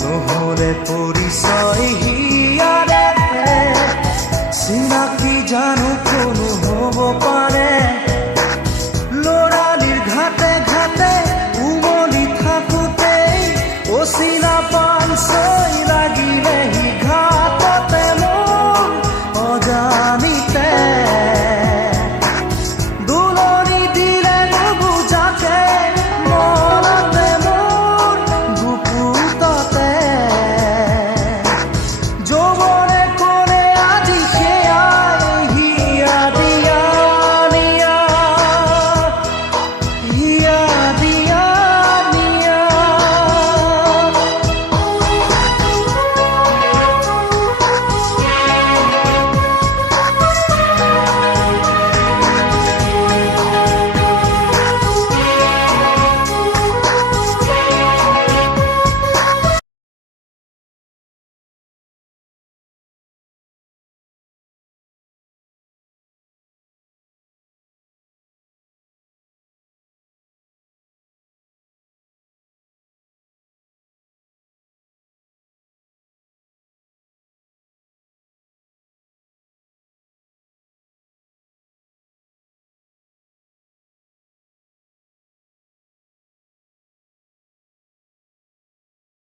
নহলে পৰিচয় হিয়াৰে চিনাকি জানো কোনো হ'ব পাৰে লৰালিৰ ঘাটে ঘাটে উমলি থাকোঁতে অচিনা পান ছয় লাগিলে ঘাটত